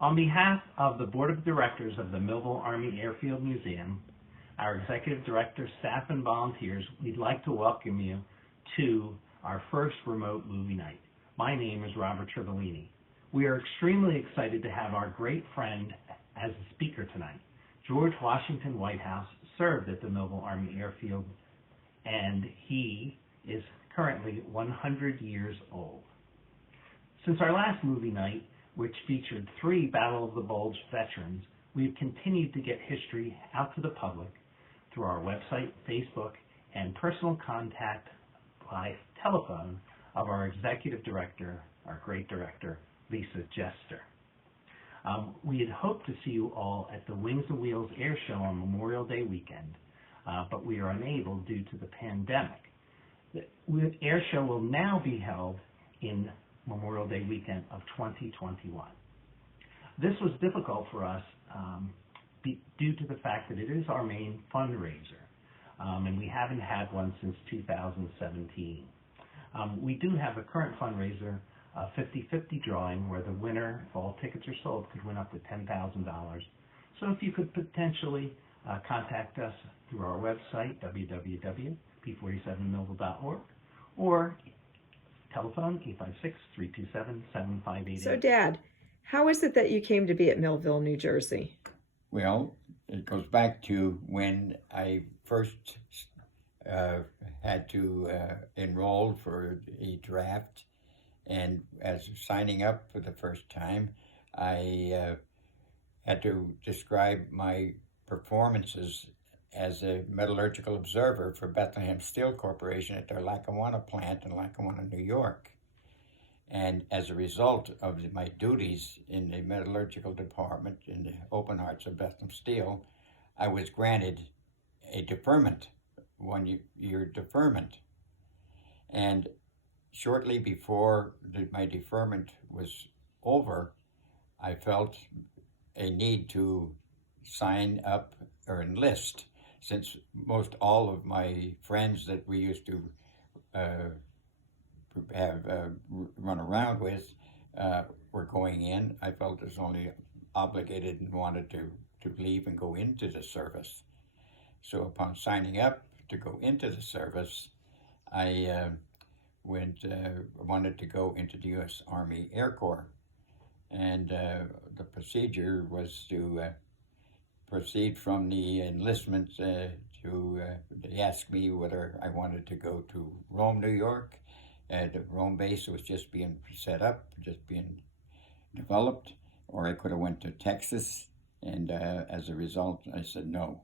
On behalf of the Board of Directors of the Millville Army Airfield Museum, our Executive Director, staff, and volunteers, we'd like to welcome you to our first remote movie night. My name is Robert Trivellini. We are extremely excited to have our great friend as a speaker tonight. George Washington Whitehouse served at the Millville Army Airfield, and he is currently 100 years old. Since our last movie night, which featured 3 Battle of the Bulge veterans, we've continued to get history out to the public through our website, Facebook, and personal contact by telephone of our executive director, our great director, Lisa Jester. We had hoped to see you all at the Wings and Wheels Air Show on Memorial Day weekend, but we are unable due to the pandemic. The air show will now be held in Memorial Day weekend of 2021. This was difficult for us due to the fact that it is our main fundraiser, and we haven't had one since 2017. We do have a current fundraiser, a 50-50 drawing, where the winner, if all tickets are sold, could win up to $10,000. So if you could potentially contact us through our website, www.p47millville.org, or telephone 856-327-7588. So, Dad, how is it that you came to be at Millville, New Jersey? Well, it goes back to when I first had to enroll for a draft, and as signing up for the first time, I had to describe my performances as a metallurgical observer for Bethlehem Steel Corporation at their Lackawanna plant in Lackawanna, New York. And as a result of my duties in the metallurgical department in the open hearts of Bethlehem Steel, I was granted a deferment, 1-year deferment. And shortly before my deferment was over, I felt a need to sign up or enlist, since most all of my friends that we used to run around with were going in. I felt I was only obligated and wanted to leave and go into the service. So upon signing up to go into the service, I wanted to go into the U.S. Army Air Corps. And the procedure was to proceed from the enlistment they asked me whether I wanted to go to Rome, New York. The Rome base was just being set up, just being developed, or I could have went to Texas. And as a result, I said, no,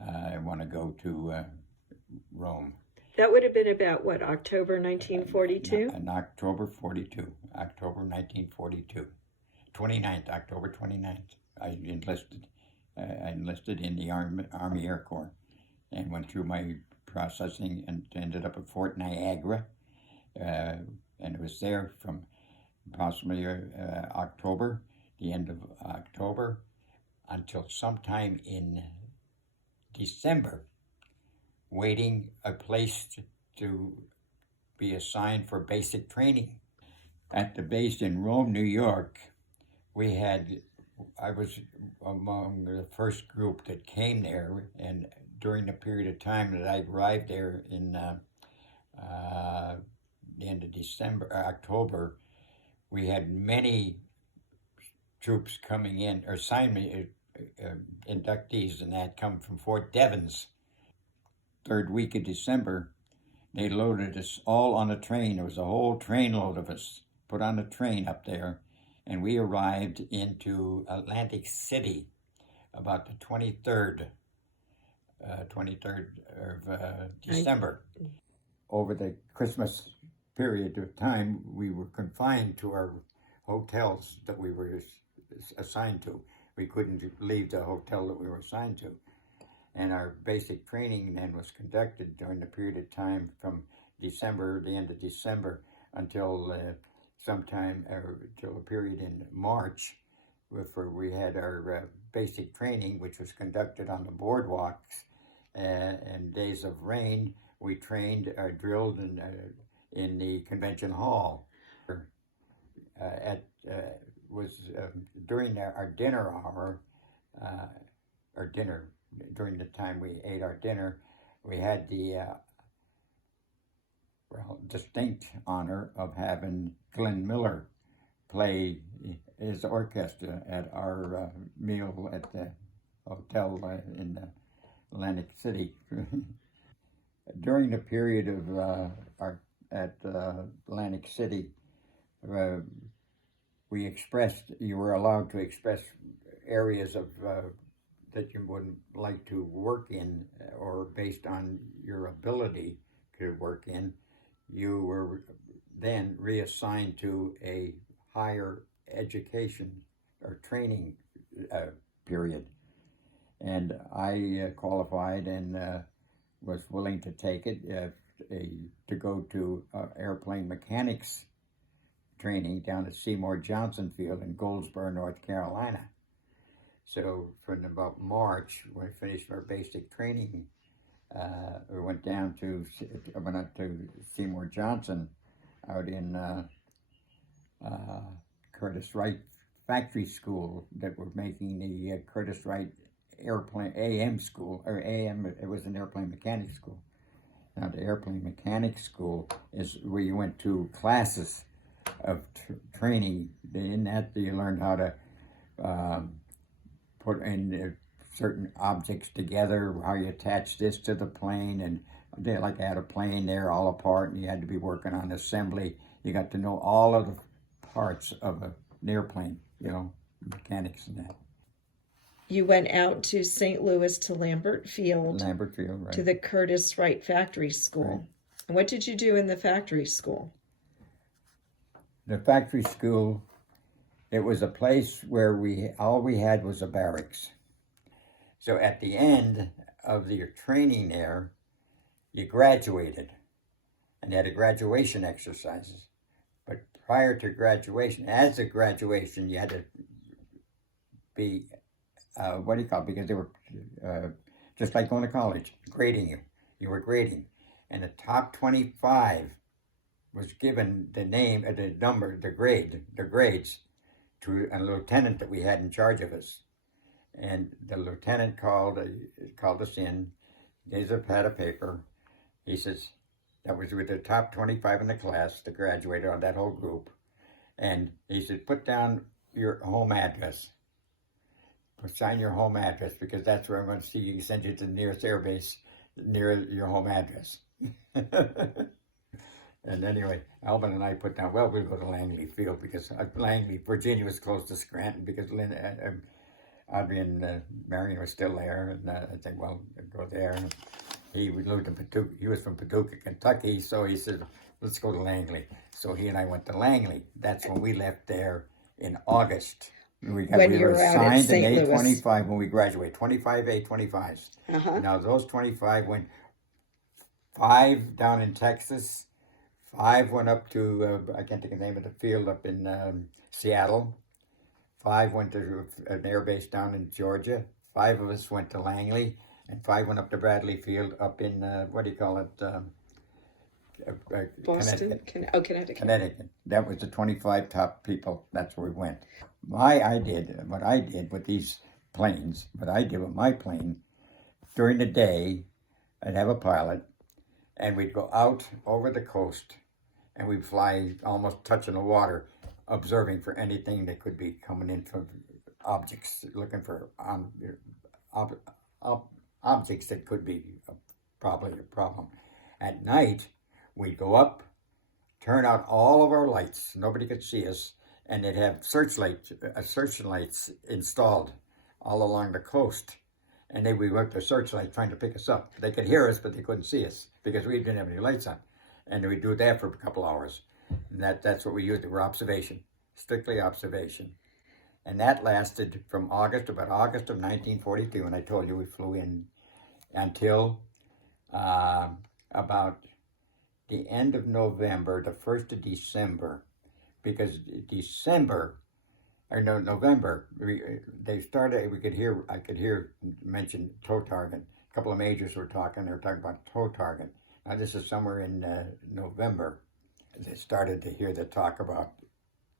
I want to go to Rome. That would have been about, what, October 1942? In October 42, October 1942. 29th, October 29th, I enlisted in the Army Air Corps and went through my processing and ended up at Fort Niagara. And it was there from approximately October, the end of October, until sometime in December, waiting a place to be assigned for basic training. At the base in Rome, New York, I was among the first group that came there, and during the period of time that I arrived there in the end of October, we had many troops coming in, or assignment inductees and that come from Fort Devens. Third week of December, they loaded us all on a train. There was a whole trainload of us put on a train up there, and we arrived into Atlantic City about the 23rd of December. Over the Christmas period of time, we were confined to our hotels that we were assigned to. We couldn't leave the hotel that we were assigned to. And our basic training then was conducted during the period of time from December, the end of December, until till a period in March, where we had our basic training, which was conducted on the boardwalks. And days of rain, we trained, drilled in the convention hall. was during our dinner hour, during the time we ate our dinner, we had the distinct honor of having Glenn Miller play his orchestra at our meal at the hotel in Atlantic City. During the period of at Atlantic City, you were allowed to express areas of that you would like to work in, or based on your ability to work in. You were then reassigned to a higher education or training period. And I qualified and was willing to take it to go to airplane mechanics training down at Seymour Johnson Field in Goldsboro, North Carolina. So from about March, when we finished our basic training, we went up to Seymour Johnson out in Curtis Wright Factory School that were making the Curtis Wright airplane AM school, or AM, it was an airplane mechanics school. Now the airplane mechanics school is where you went to classes of training. In that you learned how to put in certain objects together, how you attach this to the plane, and they had a plane there all apart, and you had to be working on assembly. You got to know all of the parts of an airplane, mechanics and that. You went out to St. Louis to Lambert Field, right. To the Curtis Wright Factory School. Right. And what did you do in the factory school? The factory school, it was a place where all we had was a barracks. So at the end of your training there, you graduated, and they had a graduation exercises. But prior to graduation, as a graduation, you had to be, because they were just like going to college, grading you. You were grading. And the top 25 was given the name, the number, the grades to a lieutenant that we had in charge of us. And the lieutenant called us in, gave us a pad of paper. He says, that was with the top 25 in the class that graduated on that whole group. And he said, put down your home address. Sign your home address, because that's where I'm going to see you, send you to the nearest airbase near your home address. And anyway, Alvin and I put down, we'll go to Langley Field, because Langley, Virginia was close to Scranton, because Audrey and Marion were still there, and I think, well, go there. And he lived in Paducah. He was from Paducah, Kentucky, so he said, let's go to Langley. So he and I went to Langley. That's when we left there in August. We were assigned in A-25 when we graduated, 25 A-25s. Uh-huh. Now those 25 went, 5 down in Texas, 5 went up to, I can't think of the name of the field, up in Seattle. 5 went to an air base down in Georgia. 5 of us went to Langley, and 5 went up to Bradley Field up in, Boston? Connecticut. Connecticut. That was the 25 top people. That's where we went. What I did with these planes, what I did with my plane, during the day, I'd have a pilot, and we'd go out over the coast, and we'd fly almost touching the water, observing for anything that could be coming in from objects, looking for objects that could be probably a problem. At night, we'd go up, turn out all of our lights, nobody could see us, and they'd have searchlights installed all along the coast. And we worked the searchlight trying to pick us up. They could hear us, but they couldn't see us because we didn't have any lights on. And we'd do that for a couple hours. And that's what we used for observation, strictly observation. And that lasted from about August of 1942, when I told you we flew in, until about the end of November, the 1st of December, because November, I could hear mention tow target. A couple of majors were talking, they were talking about tow target. Now this is somewhere in November. They started to hear the talk about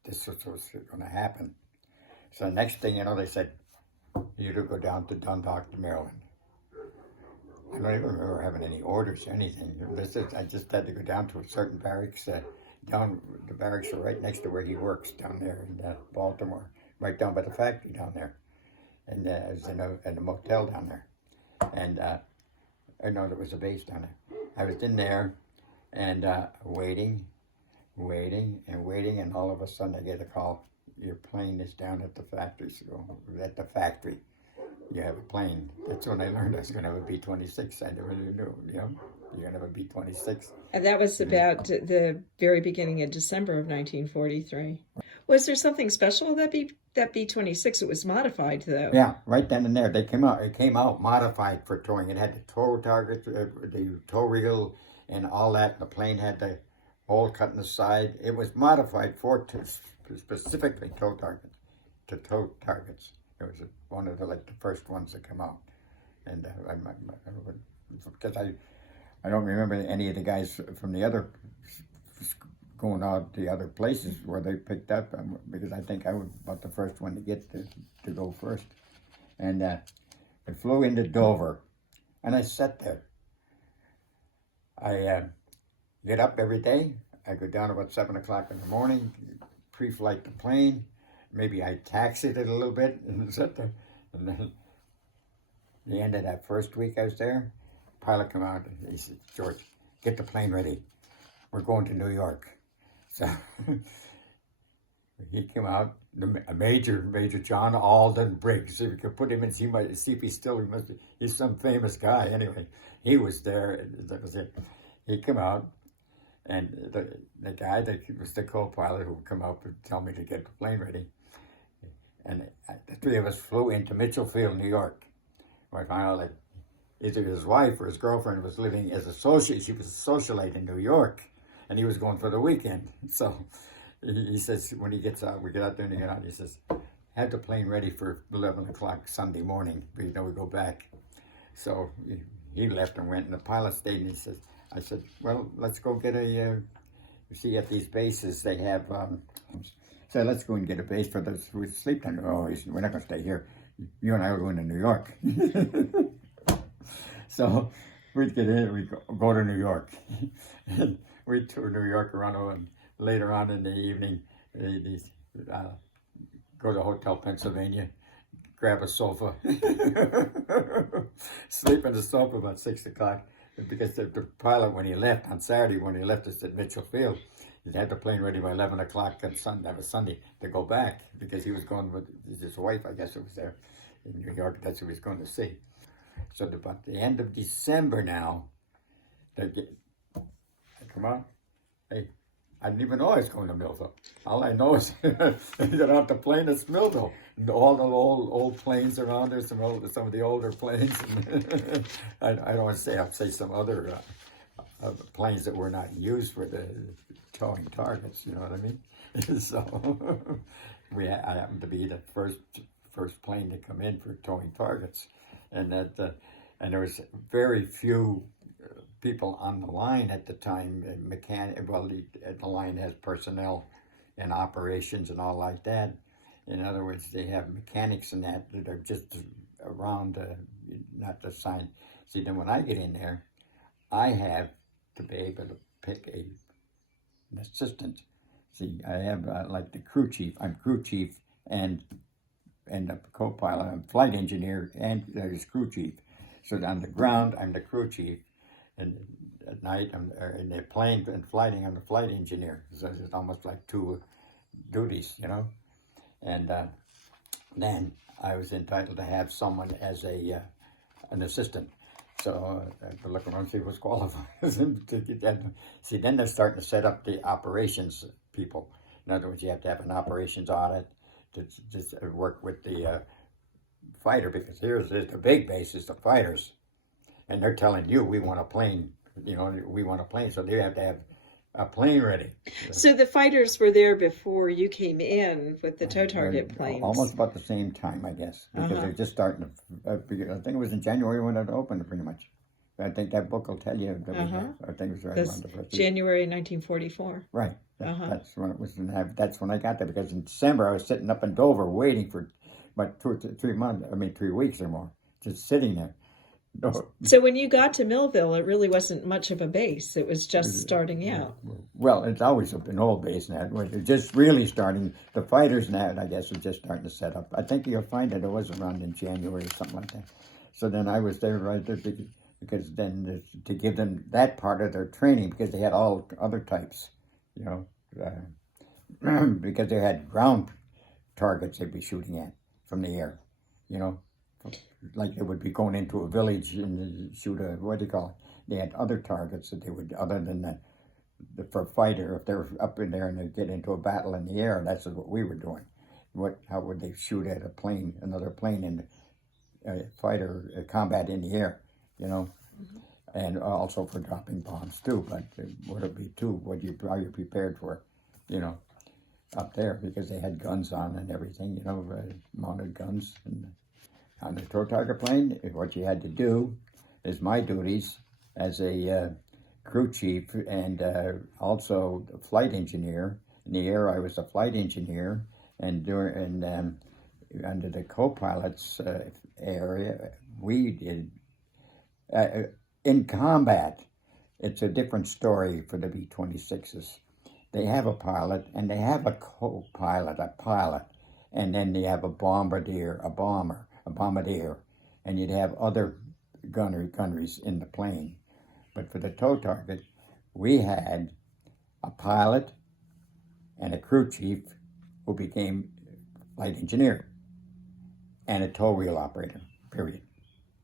this was going to happen. So next thing you know, they said, you to go down to Dundalk, Maryland. I don't even remember having any orders or anything. I just had to go down to a certain barracks. Down the barracks are right next to where he works down there in Baltimore, right down by the factory down there. And I was in a motel down there. And I know there was a base down there. I was in there and waiting, and all of a sudden I get a call. Your plane is down at the factory. So at the factory, you have a plane. That's when I learned I was going to have a B-26. I never knew, you're going to have a B-26. And that was about the very beginning of December of 1943. Was there something special with that B-26? It was modified, though. Yeah, right then and there. It came out modified for towing. It had the tow target, the tow reel, and all that. The plane had the hole cut in the side. It was modified specifically to tow targets. It was one of the first ones that come out. And because I don't remember any of the guys from the other going out to other places where they picked up, because I think I was about the first one to get to go first. And I flew into Dover, and I sat there. I get up every day. I go down about 7 o'clock in the morning, pre-flight the plane. Maybe I taxied it a little bit and sat there. And then the end of that first week I was there, pilot come out and he said, George, get the plane ready. We're going to New York. So he came out, Major John Alden Briggs. If you could put him in, see if he's still, he's some famous guy. Anyway, he was there. That was it. He came out, and the guy that was the co-pilot who would come out and tell me to get the plane ready. And the three of us flew into Mitchell Field, New York, where I found out that either his wife or his girlfriend was living as a socialite. She was a socialite in New York, and he was going for the weekend. So he says, when he gets out, we get out there and he get out, he says, had the plane ready for 11 o'clock Sunday morning. We go back. So he left and went, and the pilot stayed, and I said, well, let's go get you see at these bases, they have, so let's go and get a base for the sleep time. Oh, he said, we're not going to stay here. You and I are going to New York. So we'd get in, we go to New York. And we tour New York around, and later on in the evening, go to Hotel Pennsylvania, grab a sofa, sleep in the sofa about 6 o'clock. Because the pilot, when he left on Saturday, when he left us at Mitchell Field, he had the plane ready by 11 o'clock on Sunday to go back, because he was going with his wife, I guess it was there in New York. That's who he was going to see. So about the end of December now, I come on, hey, I didn't even know I was going to Millville. All I know is I got off the plane, it's Millville. And all the old planes around there, some of the older planes. I don't want to say, I'll say some other planes that were not used for the towing targets, you know what I mean? So I happened to be the first plane to come in for towing targets. And and there was very few people on the line at the time. The line has personnel and operations and all like that. In other words, they have mechanics and that are just around, not the sign. See, then when I get in there, I have to be able to pick an assistant. See, I have like the crew chief. I'm crew chief and the co-pilot. I'm flight engineer and there's crew chief. So on the ground, I'm the crew chief. And at night, in the plane and flighting, I'm the flight engineer. So it's almost like two duties, you know. And then I was entitled to have someone as an assistant. So I had to look around and see who's qualified. See, then they're starting to set up the operations people. In other words, you have to have an operations audit to just work with the fighter, because here's the big base is the fighters. And they're telling you, we want a plane, we want a plane. So they have to have a plane ready. So the fighters were there before you came in with the tow target planes? Almost about the same time, I guess. Because they're just starting to, I think it was in January when it opened, pretty much. I think that book will tell you that I think it was right around the first January 1944. Right. That's when it was. That's when I got there, because in December I was sitting up in Dover waiting for about 3 months. 3 weeks or more, just sitting there. So when you got to Millville, it really wasn't much of a base. It was just starting out. Well, it's always an old base now. They're just really starting. The fighters now, I guess, are just starting to set up. I think you'll find that it was around in January or something like that. So then I was there right there because then to give them that part of their training, because they had all other types, you know, because they had ground targets they'd be shooting at from the air, you know. Like they would be going into a village and shoot a, what do you call it? They had other targets that they would, other than the for fighter, if they were up in there and they get into a battle in the air, that's what we were doing. How would they shoot at a plane, another plane, in a fighter combat in the air, you know? And also for dropping bombs too, but would it be too? Are you prepared for, you know, up there, because they had guns on and everything, you know, mounted guns. And on the tow target plane, what you had to do is my duties as a crew chief and also a flight engineer. In the air, I was a flight engineer, and under the co-pilot's area, we did in combat. It's a different story for the B-26s. They have a pilot, and they have a co-pilot, a pilot, and then they have a bombardier, a bombardier, and you'd have other gunneries in the plane. But for the tow target, we had a pilot and a crew chief who became flight engineer, and a tow wheel operator, period.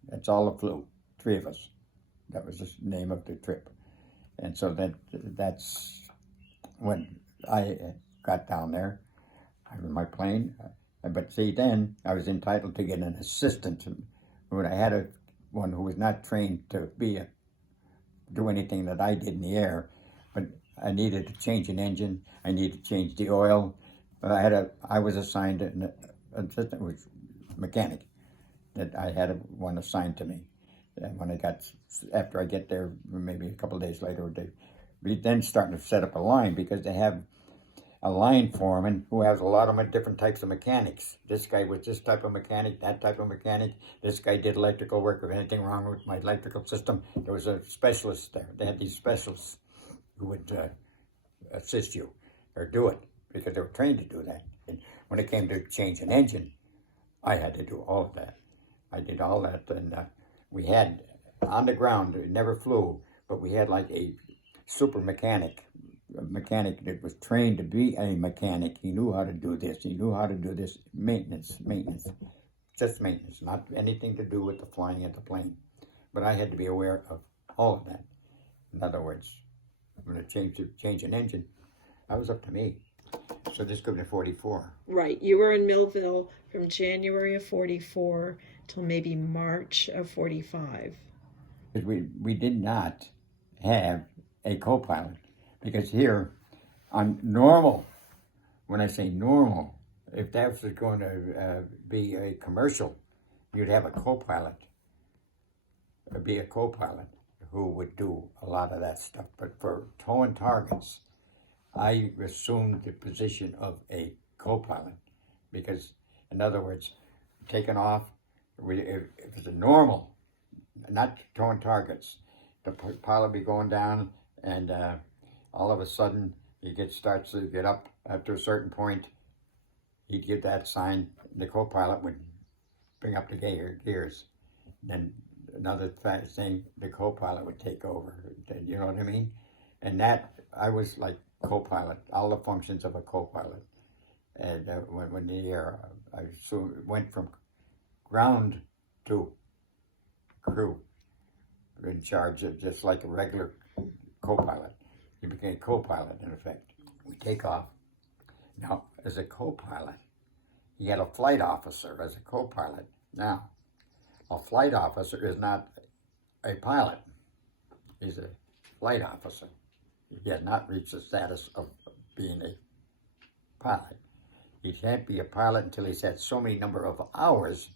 That's all that flew, 3 of us. That was the name of the trip. And so that's when I got down there. I was in my plane. But see, then I was entitled to get an assistant. When I had one who was not trained to do anything that I did in the air, but I needed to change an engine. I needed to change the oil. But I was assigned an assistant, who was a mechanic. That I had one assigned to me. And when after I get there, maybe a couple of days later, we then starting to set up a line, because they have a line foreman who has a lot of different types of mechanics. This guy was this type of mechanic, that type of mechanic. This guy did electrical work. If anything wrong with my electrical system, there was a specialist there. They had these specialists who would assist you or do it, because they were trained to do that. And when it came to change an engine, I had to do all of that. I did all that, and we had on the ground, it never flew, but we had like a super mechanic, a mechanic that was trained to be a mechanic. He knew how to do this. He knew how to do this. Maintenance. Just maintenance, not anything to do with the flying of the plane. But I had to be aware of all of that. In other words, when I change an engine, that was up to me. So this could be 44. Right. You were in Millville from January of 44 till maybe March of 45. We did not have a co-pilot, because here on normal, when I say normal, if that was going to be a commercial, you'd have a co-pilot. It'd be a co-pilot who would do a lot of that stuff. But for towing targets, I assumed the position of a co-pilot, because, in other words, taking off, if it's a normal, not towing targets, the pilot would be going down, and all of a sudden he starts to get up after a certain point. He'd give that sign. The co-pilot would bring up the gears. Then another thing, the co-pilot would take over. You know what I mean? And that, I was like co-pilot, all the functions of a co-pilot. And when the air, I went from ground to crew, in charge of just like a regular co-pilot. He became co-pilot, in effect. We take off. Now, as a co-pilot, he had a flight officer as a co-pilot. Now, a flight officer is not a pilot. He's a flight officer. He has not reached the status of being a pilot. He can't be a pilot until he's had so many number of hours.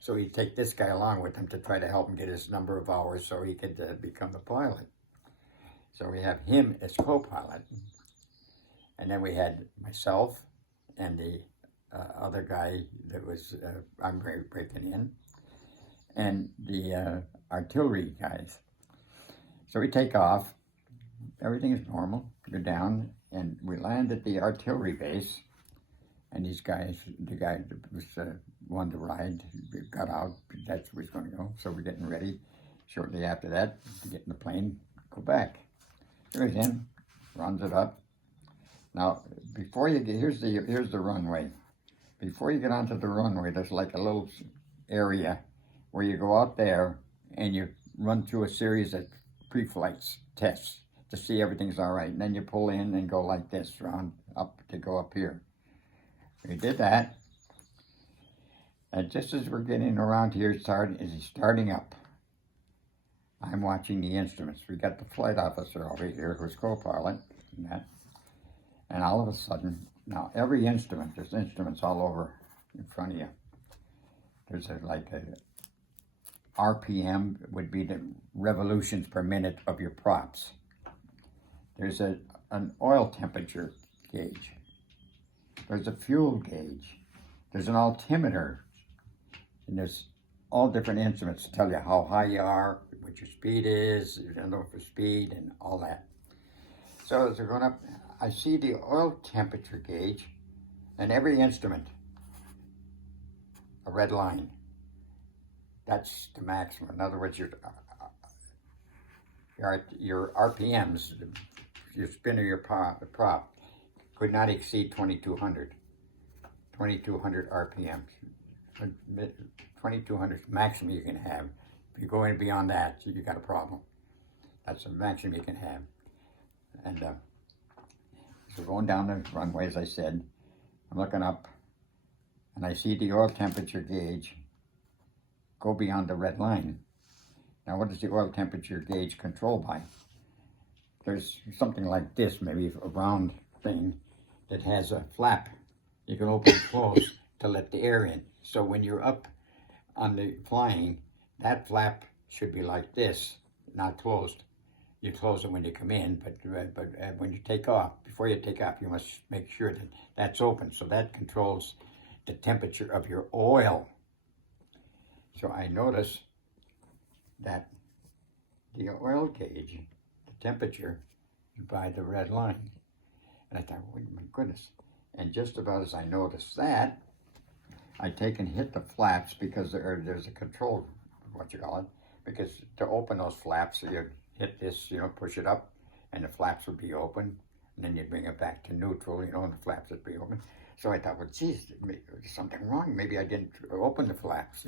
So he'd take this guy along with him to try to help him get his number of hours so he could become the pilot. So we have him as co-pilot. And then we had myself and the other guy that was I'm breaking in, and the artillery guys. So we take off. Everything is normal. Go down, and we land at the artillery base. And these guys, the guy that was wanted to ride, got out. That's where he's going to go. So we're getting ready. Shortly after that, to get in the plane, go back. Here he's in, runs it up. Now, before you get, here's the runway. Before you get onto the runway, there's like a little area where you go out there and you run through a series of pre-flights tests to see everything's all right. And then you pull in and go like this, round up to go up here. We did that. And just as we're getting around here, starting up, I'm watching the instruments. We got the flight officer over here who's co-pilot and that. And all of a sudden, now every instrument, there's instruments all over in front of you. There's like a RPM would be the revolutions per minute of your props. There's an oil temperature gauge. There's a fuel gauge. There's an altimeter. And there's all different instruments to tell you how high you are, what your speed is, your number for speed, and all that. So as we're going up, I see the oil temperature gauge, and every instrument, a red line. That's the maximum. In other words, your RPMs, your spin of your prop, could not exceed 2,200. 2,200 RPMs. 2,200 is the maximum you can have. If you go any beyond that, you got a problem. That's the maximum you can have. And so going down the runway, as I said, I'm looking up, and I see the oil temperature gauge go beyond the red line. Now, what is the oil temperature gauge controlled by? There's something like this, maybe a round thing that has a flap. You can open and close to let the air in. So when you're up on the flying, that flap should be like this, not closed. You close it when you come in, but when you take off, before you take off, you must make sure that that's open. So that controls the temperature of your oil. So I notice that the oil gauge, the temperature, is by the red line. And I thought, oh my goodness. And just about as I noticed that, I take and hit the flaps because there's a control, what you call it, because to open those flaps, you hit this, push it up, and the flaps would be open, and then you bring it back to neutral, and the flaps would be open. So I thought, well, geez, there's something wrong. Maybe I didn't open the flaps,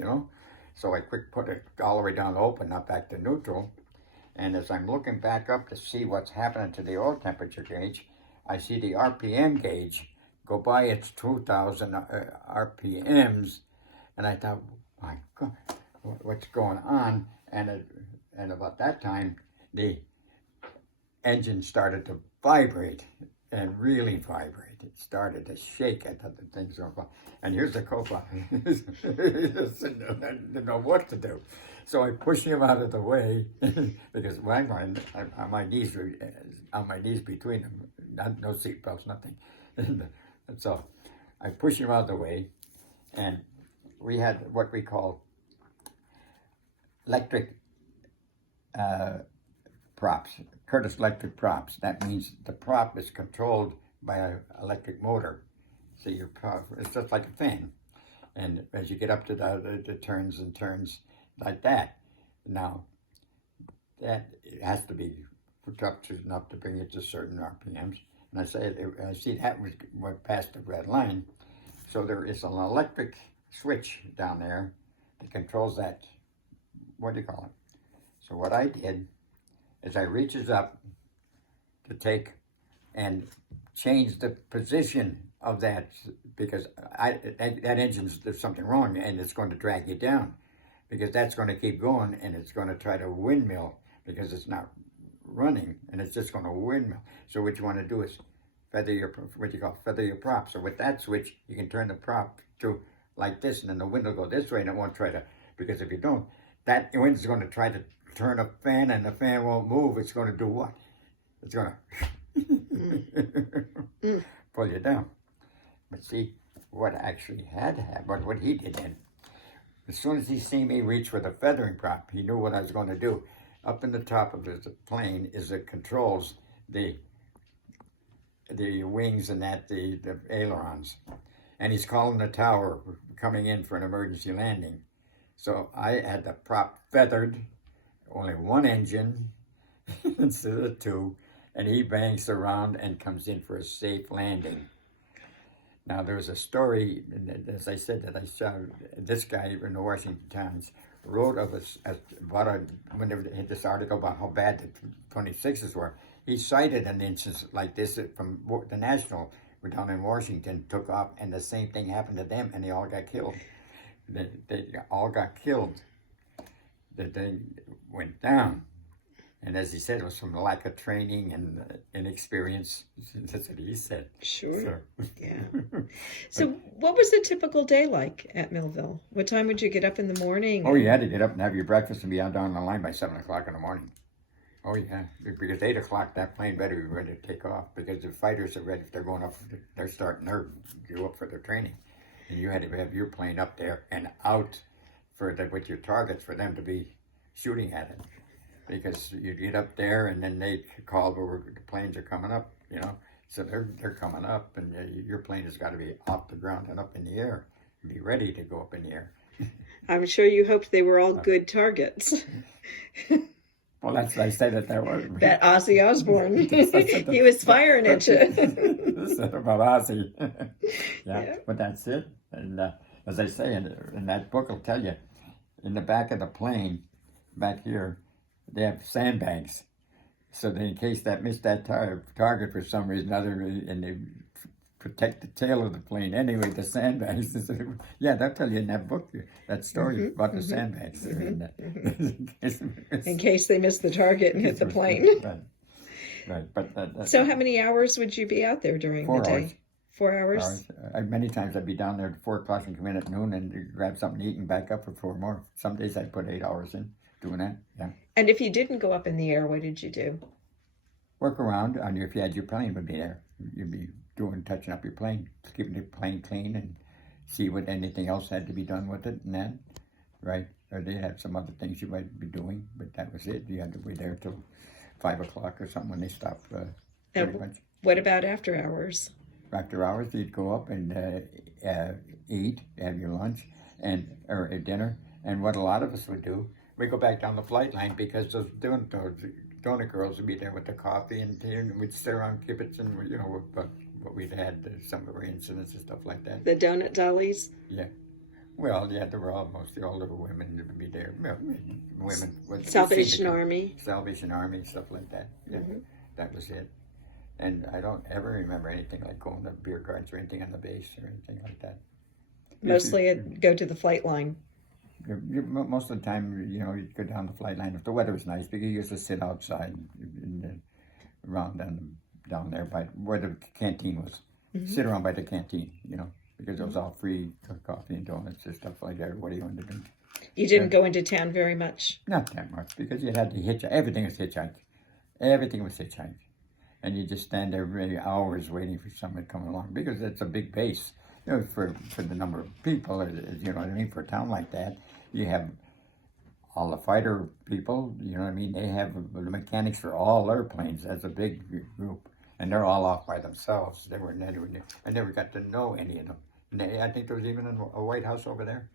So I quick put it all the way down to open, not back to neutral. And as I'm looking back up to see what's happening to the oil temperature gauge, I see the RPM gauge go by its 2,000 RPMs, and I thought, my God, what's going on? And about that time, the engine started to vibrate, and really vibrate. It started to shake. I thought the thing's going to fall. And here's the co-pilot. He didn't know what to do. So I pushed him out of the way because I'm on my knees between them. No seatbelts, nothing. And so I pushed him out of the way, and we had what we call electric props, Curtis electric props. That means the prop is controlled by an electric motor. So your prop, it's just like a fan. And as you get up to the turns and turns like that, now that it has to be structured enough to bring it to certain RPMs. And I see that went past the red line. So there is an electric switch down there that controls that, what do you call it? So what I did is I reaches up to take and change the position of that, because that engine's, there's something wrong, and it's going to drag you down, because that's going to keep going, and it's going to try to windmill, because it's not running, and it's just going to windmill. So what you want to do is feather your prop. So with that switch, you can turn the prop to like this, and then the wind will go this way, and it won't try to, because if you don't, that wind's going to try to turn a fan, and the fan won't move. It's going to do what? It's going to pull you down. But see, what actually had to happen, what he did then, as soon as he seen me reach for the feathering prop, he knew what I was going to do. Up in the top of the plane is the controls, the wings and the ailerons. And he's calling the tower coming in for an emergency landing. So I had the prop feathered, only one engine instead of two, and he bangs around and comes in for a safe landing. Now, there's a story, as I said, that I saw this guy in the Washington Times wrote of when they had this article about how bad the 26s were. He cited an instance like this from the National, down in Washington, took off, and the same thing happened to them, and they all got killed. They all got killed. They went down. And as he said, it was from lack of training and inexperience. That's what he said. Sure. Yeah. So what was a typical day like at Millville? What time would you get up in the morning? Oh, you had to get up and have your breakfast and be out down the line by 7 o'clock in the morning. Oh, yeah. Because 8 o'clock, that plane better be ready to take off. Because the fighters are ready. If they're going up, they're starting go up for their training. And you had to have your plane up there and out with your targets for them to be shooting at it. Because you get up there and then they call where the planes are coming up, you know. So they're coming up, and your plane has got to be off the ground and up in the air, and be ready to go up in the air. I'm sure you hoped they were all good targets. Well, that's what I said that there was. That Ozzy Osbourne, he was firing at you. This said about Ozzy. Yeah, but that's it. And as I say, in that book, will tell you, in the back of the plane, back here, they have sandbags, so that in case that missed that target for some reason or other, and they protect the tail of the plane. Anyway, the sandbags. Yeah, they'll tell you in that book, that story about the sandbags. In case they missed the target and hit the plane. Right. But so how many hours would you be out there during the day? Hours. 4 hours? Many times I'd be down there at 4 o'clock and come in at noon and grab something to eat and back up for 4 more. Some days I'd put 8 hours in doing that, yeah. And if you didn't go up in the air, what did you do? Work around. If you had your plane, would be there. You'd be touching up your plane, keeping the plane clean, and see what anything else had to be done with it, and that, right? Or they had some other things you might be doing, but that was it. You had to be there till 5 o'clock or something when they stopped. Pretty much. What about after hours? After hours, you'd go up and eat, have your lunch, or dinner. And what a lot of us would do, we go back down the flight line because those donut girls would be there with the coffee and tea, and we'd sit around kibitz and what we'd had, some of our incidents and stuff like that. The donut dollies? Yeah. Well, yeah, they were all mostly older women that would be there. Women. Salvation Army. Salvation Army, stuff like that. Yeah, That was it. And I don't ever remember anything like going to beer gardens or anything on the base or anything like that. Mostly I'd go to the flight line. Most of the time, you'd go down the flight line if the weather was nice, because you used to sit outside around down there by where the canteen was. Sit around by the canteen, because it was all free coffee and donuts and stuff like that. What do you want to do? You didn't go into town very much? Not that much, because you had to hitchhike. Everything was hitchhiked. Everything was hitchhiked. And you just stand there for hours waiting for someone to come along, because it's a big base, for the number of people, you know what I mean, for a town like that. You have all the fighter people, you know what I mean, they have the mechanics for all airplanes. That's a big group, and they're all off by themselves. I never got to know any of them. And I think there was even a White House over there.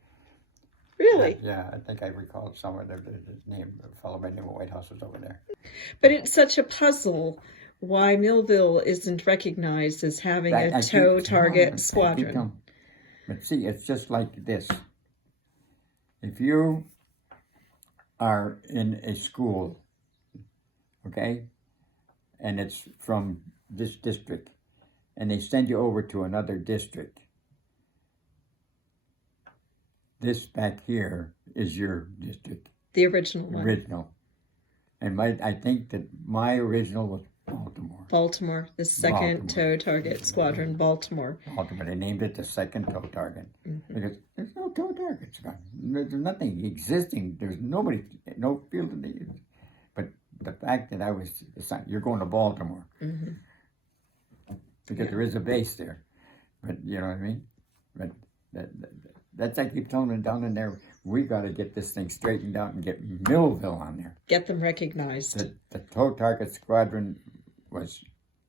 Really? Yeah, I think I recalled somewhere the name, a fellow by the name of White House was over there. But it's such a puzzle why Millville isn't recognized as having a tow target squadron. But see, it's just like this. If you are in a school, okay, and it's from this district, and they send you over to another district, this back here is your district. The original one. Original. And I think that my original was Baltimore. Baltimore, the second tow target squadron, Baltimore. Baltimore. They named it the second tow target. Because there's no tow targets. There's nothing existing. There's nobody, no field of need. But the fact that I was, you're going to Baltimore. because Yeah. there is a base there. But you know what I mean? But that's I keep telling them down in there, we got to get this thing straightened out and get Millville on there. Get them recognized. The tow target squadron was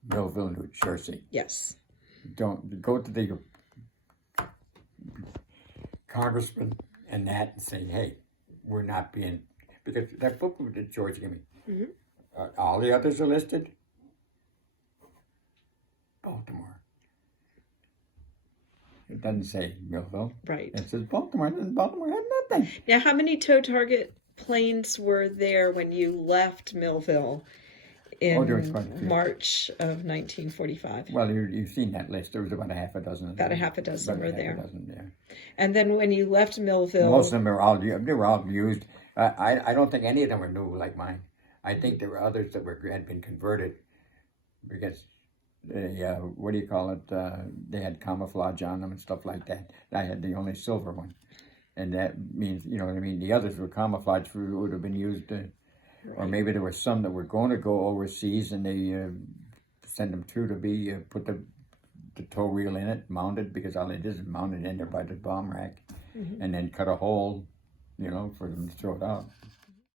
Millville, New Jersey. Yes. Don't go to the congressman and that and say, hey, we're not being, because that book that George gave me, all the others are listed. Baltimore. It doesn't say Millville. Right. It says Baltimore, and Baltimore had nothing. Now, how many tow target planes were there when you left Millville in there was quite a few. March of 1945? Well, you've seen that list. There was about a half a dozen. About a half a dozen About were a half there. a dozen, yeah. And then when you left Millville, Most of them were all used. I don't think any of them were new like mine. I think there were others that had been converted because they, what do you call it? They had camouflage on them and stuff like that. I had the only silver one. And that means, you know what I mean? The others were camouflage would have been used, or maybe there were some that were going to go overseas and they send them through to be, put the tow reel in it, mounted, because all it is mounted in there by the bomb rack, and then cut a hole, you know, for them to throw it out.